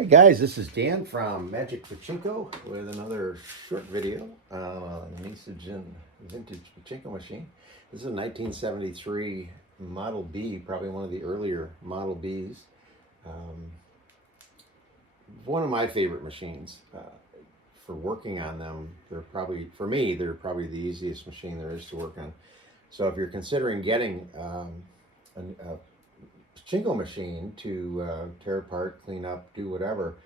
Hi guys, this is Dan from Magic Pachinko with another short video on a Nishijin vintage Pachinko machine. This is a 1973 Model B, probably one of the earlier Model Bs. One of my favorite machines. For working on them, they're probably, for me, they're probably the easiest machine there is to work on. So if you're considering getting a Pachinko machine to tear apart, clean up, do whatever,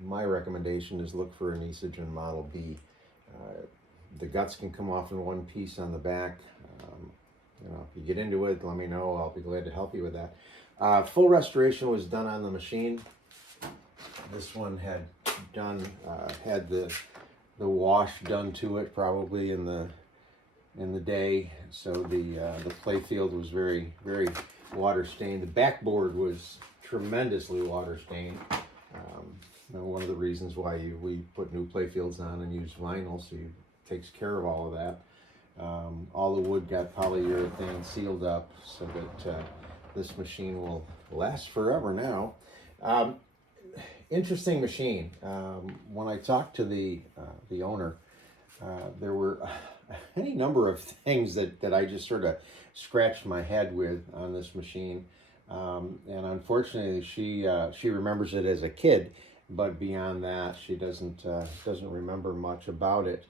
my recommendation is look for a Nishijin Model B. The guts can come off in one piece on the back. If you get into it, let me know. I'll be glad to help you with that. Full restoration was done on the machine. This one had the wash done to it probably in the day, so the play field was very water stained. The backboard was tremendously water stained. One of the reasons why we put new play fields on and use vinyl, so it takes care of all of that. All the wood got polyurethane sealed up so that this machine will last forever now. Interesting machine. When I talked to the owner, there were any number of things that I just sort of scratched my head with on this machine, and unfortunately she remembers it as a kid, but beyond that she doesn't remember much about it.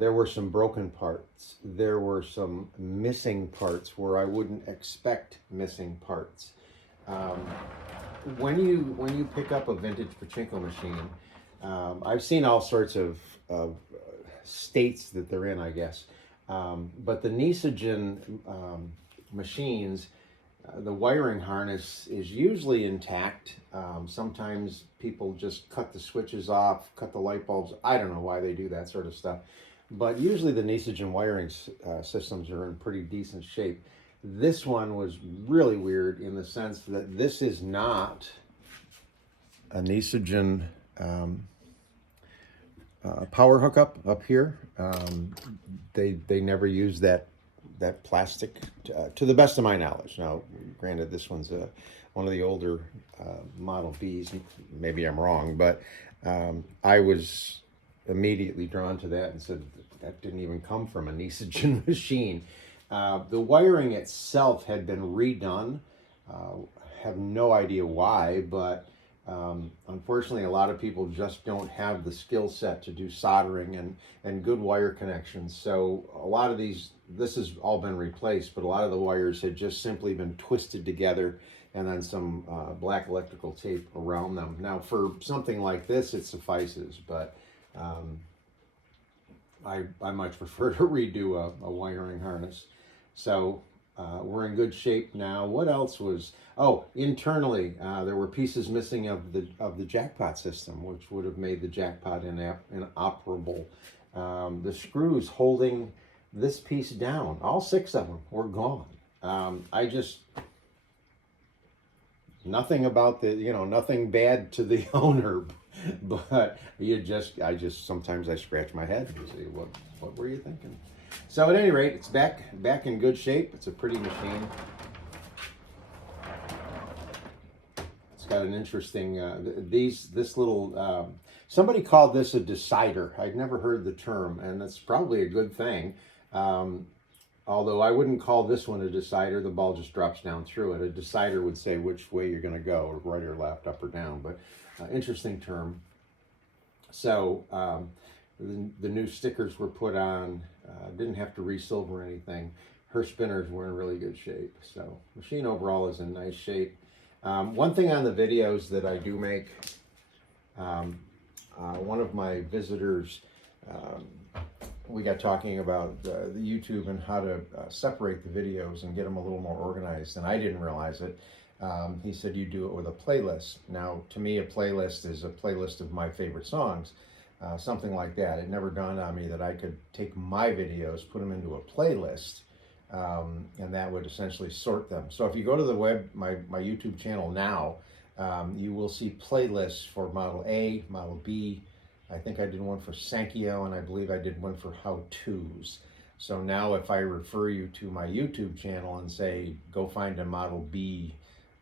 There were some broken parts. There were some missing parts where I wouldn't expect missing parts. When you pick up a vintage Pachinko machine, I've seen all sorts of states that they're in, I guess. But the Nishijin machines, the wiring harness is usually intact. Sometimes people just cut the switches off, cut the light bulbs. I don't know why they do that sort of stuff. But usually the Nishijin wiring systems are in pretty decent shape. This one was really weird in the sense that this is not a Nishijin power hookup up here. They never use that plastic to the best of my knowledge. Now, granted, this one's one of the older Model Bs. Maybe I'm wrong, but I was immediately drawn to that and said that didn't even come from a Nishijin machine. The wiring itself had been redone. Have no idea why, but unfortunately a lot of people just don't have the skill set to do soldering and good wire connections. So a lot of this has all been replaced, but a lot of the wires had just simply been twisted together and then some black electrical tape around them. Now for something like this it suffices, but I much prefer to redo a wiring harness. So we're in good shape now. What else was? Oh, internally there were pieces missing of the jackpot system, which would have made the jackpot inoperable. The screws holding this piece down, all 6 of them, were gone. Nothing about nothing bad to the owner, but I just sometimes I scratch my head and say, what were you thinking? So at any rate, it's back in good shape. It's a pretty machine. It's got an interesting this little somebody called this a decider. I'd never heard the term, and that's probably a good thing. Although I wouldn't call this one a decider. The ball just drops down through it. A decider would say which way you're going to go, or right or left, up or down. But interesting term. So the new stickers were put on. Didn't have to resilver anything. Her spinners were in really good shape. So machine overall is in nice shape. One thing on the videos that I do make, one of my visitors, we got talking about the YouTube and how to separate the videos and get them a little more organized, and I didn't realize it. He said you do it with a playlist. Now, to me, a playlist is a playlist of my favorite songs, something like that. It never dawned on me that I could take my videos, put them into a playlist, and that would essentially sort them. So if you go to the my YouTube channel now, you will see playlists for Model A, Model B. I think I did one for Sankyo, and I believe I did one for how-tos. So now if I refer you to my YouTube channel and say, go find a Model B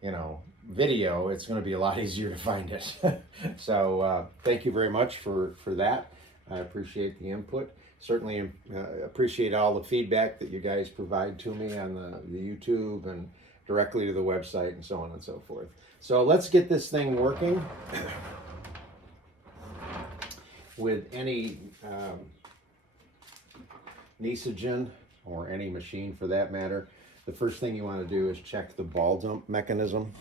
you know, video, it's going to be a lot easier to find it. So thank you very much for that. I appreciate the input. Certainly appreciate all the feedback that you guys provide to me on the YouTube and directly to the website and so on and so forth. So let's get this thing working. With any Nishijin, or any machine for that matter, the first thing you want to do is check the ball dump mechanism.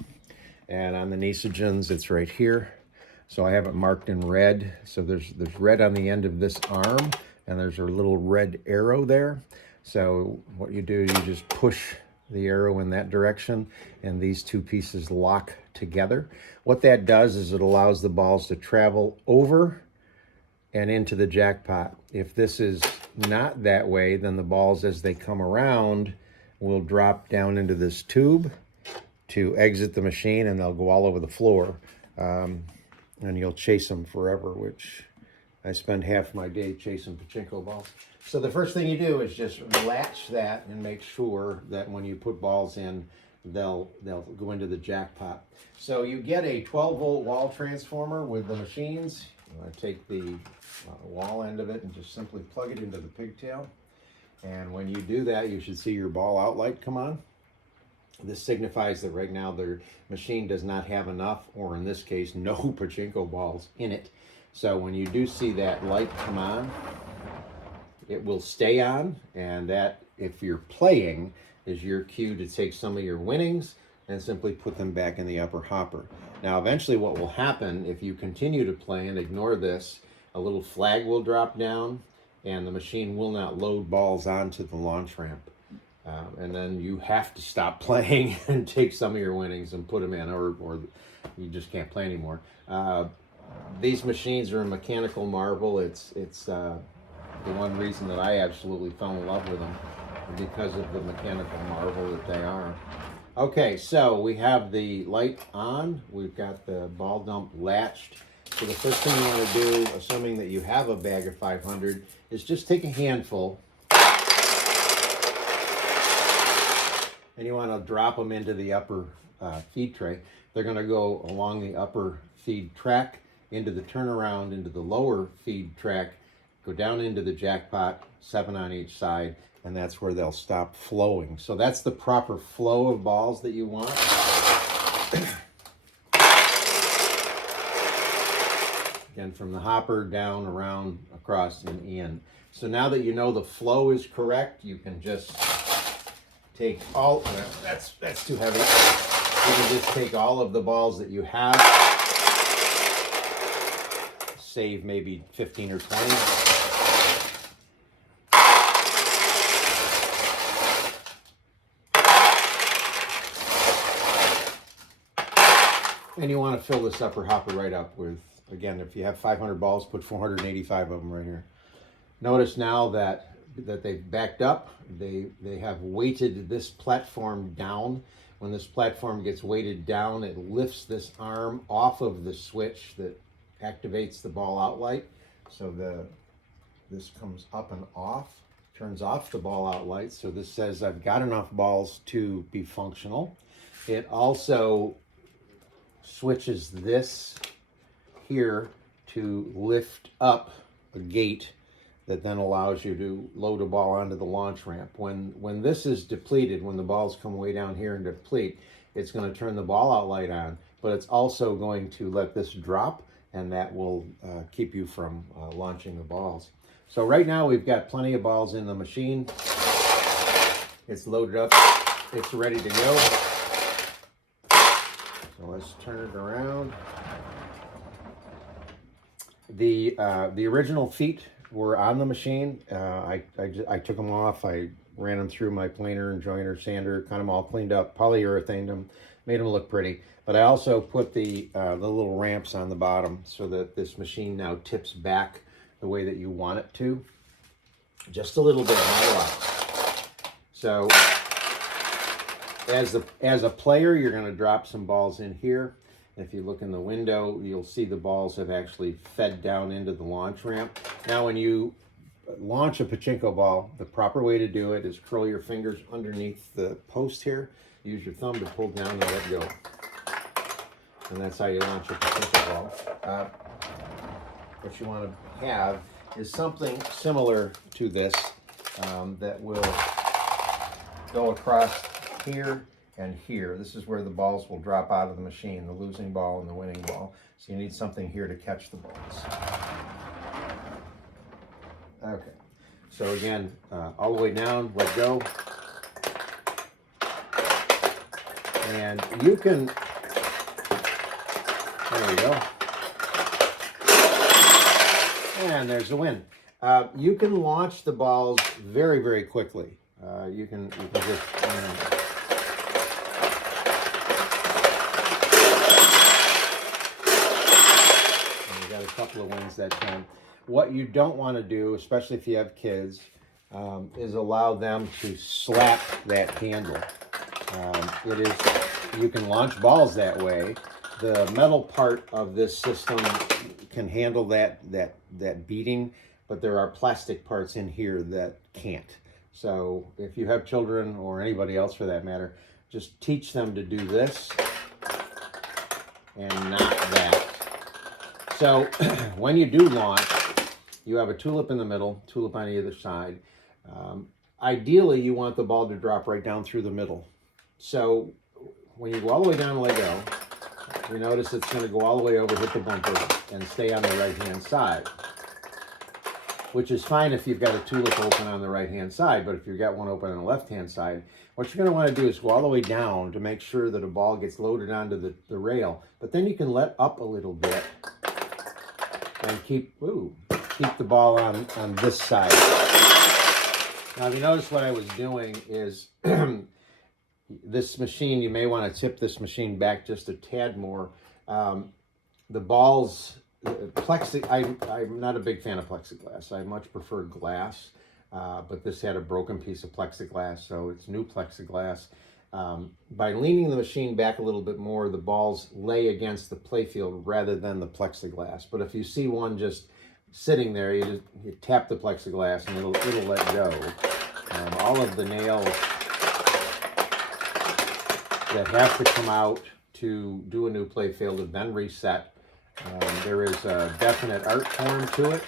And on the Nishijins, it's right here. So I have it marked in red. So there's red on the end of this arm, and there's a little red arrow there. So what you do, you just push the arrow in that direction, and these two pieces lock together. What that does is it allows the balls to travel over and into the jackpot. If this is not that way, then the balls, as they come around, will drop down into this tube to exit the machine, and they'll go all over the floor. And you'll chase them forever, which I spend half my day chasing Pachinko balls. So the first thing you do is just latch that and make sure that when you put balls in, they'll go into the jackpot. So you get a 12-volt wall transformer with the machines. I take the wall end of it and just simply plug it into the pigtail. And when you do that, you should see your ball out light come on. This signifies that right now the machine does not have enough, or in this case, no Pachinko balls in it. So when you do see that light come on, it will stay on, and that, if you're playing, is your cue to take some of your winnings and simply put them back in the upper hopper. Now, eventually what will happen, if you continue to play and ignore this, a little flag will drop down, and the machine will not load balls onto the launch ramp. And then you have to stop playing and take some of your winnings and put them in, or you just can't play anymore. These machines are a mechanical marvel. It's the one reason that I absolutely fell in love with them, because of the mechanical marvel that they are. Okay, so we have the light on. We've got the ball dump latched. So the first thing you want to do, assuming that you have a bag of 500, is just take a handful and you want to drop them into the upper feed tray. They're going to go along the upper feed track, into the turnaround, into the lower feed track, go down into the jackpot, 7 on each side, and that's where they'll stop flowing. So that's the proper flow of balls that you want. Again, from the hopper down, around, across, and in. So now that you know the flow is correct, you can just take all, that's too heavy. You can just take all of the balls that you have, save maybe 15 or 20. And you want to fill this upper hopper right up with, again, if you have 500 balls, put 485 of them right here. Notice now that they've backed up. They have weighted this platform down. When this platform gets weighted down, it lifts this arm off of the switch that activates the ball out light. So this comes up and off, turns off the ball out light. So this says I've got enough balls to be functional. It also switches this here to lift up a gate that then allows you to load a ball onto the launch ramp. When this is depleted, when the balls come way down here and deplete, it's going to turn the ball out light on, but it's also going to let this drop, and that will keep you from launching the balls. So right now we've got plenty of balls in the machine. It's loaded up, it's ready to go. So let's turn it around. The original feet were on the machine. I took them off. I ran them through my planer and joiner sander, got them all cleaned up, polyurethaned them, made them look pretty. But I also put the little ramps on the bottom so that this machine now tips back the way that you want it to. Just a little bit, not a lot. So as a player, you're going to drop some balls in here. If you look in the window, you'll see the balls have actually fed down into the launch ramp. Now when you launch a Pachinko ball, the proper way to do it is curl your fingers underneath the post here. Use your thumb to pull down and let go. And that's how you launch a Pachinko ball. What you want to have is something similar to this that will go across here and here. This is where the balls will drop out of the machine, the losing ball and the winning ball. So you need something here to catch the balls. Okay, so again, all the way down, let go. And you can, there we go. And there's the win. You can launch the balls very, very quickly. You can just, and we got a couple of wins that time. What you don't want to do, especially if you have kids, is allow them to slap that handle. You can launch balls that way. The metal part of this system can handle that beating, but there are plastic parts in here that can't. So if you have children, or anybody else for that matter, just teach them to do this and not that. So when you do launch, you have a tulip in the middle, tulip on either side. Ideally, you want the ball to drop right down through the middle. So when you go all the way down and let go, you notice it's going to go all the way over, hit the bumper, and stay on the right-hand side, which is fine if you've got a tulip open on the right-hand side, but if you've got one open on the left-hand side, what you're going to want to do is go all the way down to make sure that a ball gets loaded onto the rail, but then you can let up a little bit and keep the ball on this side. Now, if you notice what I was doing is this machine, you may want to tip this machine back just a tad more. The balls, I'm not a big fan of plexiglass. I much prefer glass, but this had a broken piece of plexiglass, so it's new plexiglass. By leaning the machine back a little bit more, the balls lay against the playfield rather than the plexiglass. But if you see one just sitting there, you tap the plexiglass and it'll let go. All of the nails that have to come out to do a new playfield have been reset. There is a definite art form to it.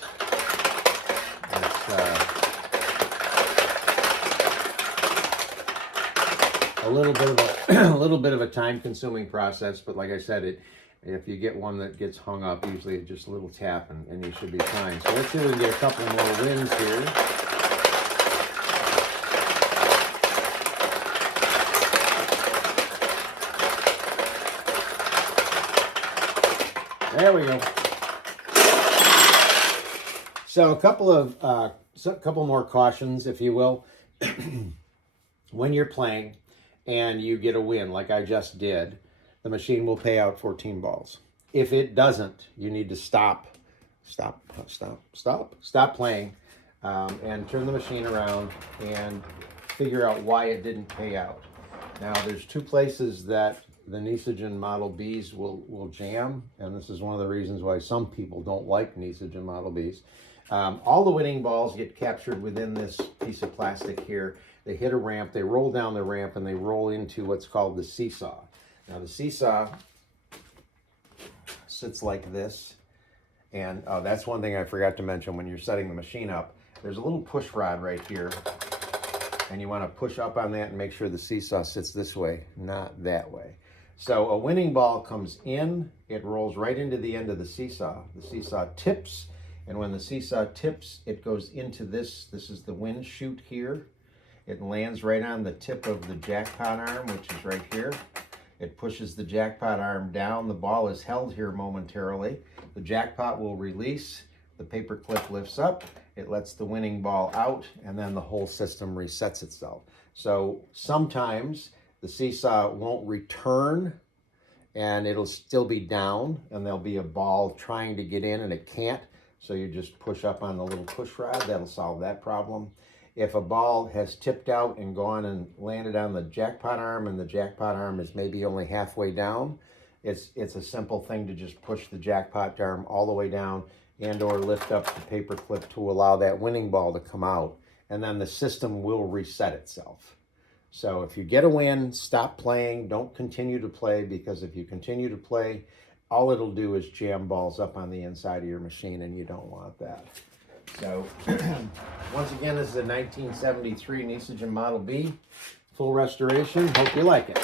It's a little bit of a time-consuming process, but like I said, if you get one that gets hung up, usually just a little tap and you should be fine. So let's see if we can get a couple more wins here. There we go. So a couple more cautions, if you will. When you're playing and you get a win, like I just did, the machine will pay out 14 balls. If it doesn't, you need to stop playing and turn the machine around and figure out why it didn't pay out. Now, there's two places that the Nishijin Model Bs will jam, and this is one of the reasons why some people don't like Nishijin Model Bs. All the winning balls get captured within this piece of plastic here. They hit a ramp, they roll down the ramp, and they roll into what's called the seesaw. Now, the seesaw sits like this, and that's one thing I forgot to mention when you're setting the machine up. There's a little push rod right here, and you want to push up on that and make sure the seesaw sits this way, not that way. So a winning ball comes in, it rolls right into the end of the seesaw. The seesaw tips, and when the seesaw tips, it goes into this. This is the win chute here. It lands right on the tip of the jackpot arm, which is right here. It pushes the jackpot arm down. The ball is held here momentarily. The jackpot will release. The paper clip lifts up. It lets the winning ball out, and then the whole system resets itself. So sometimes the seesaw won't return, and it'll still be down, and there'll be a ball trying to get in, and it can't. So you just push up on the little push rod. That'll solve that problem. If a ball has tipped out and gone and landed on the jackpot arm, and the jackpot arm is maybe only halfway down, it's a simple thing to just push the jackpot arm all the way down. and or lift up the paper clip to allow that winning ball to come out, and then the system will reset itself. So if you get a win, stop playing, don't continue to play, because if you continue to play, all it'll do is jam balls up on the inside of your machine, and you don't want that. So once again, this is a 1973 Nishijin Model B, full restoration. Hope you like it.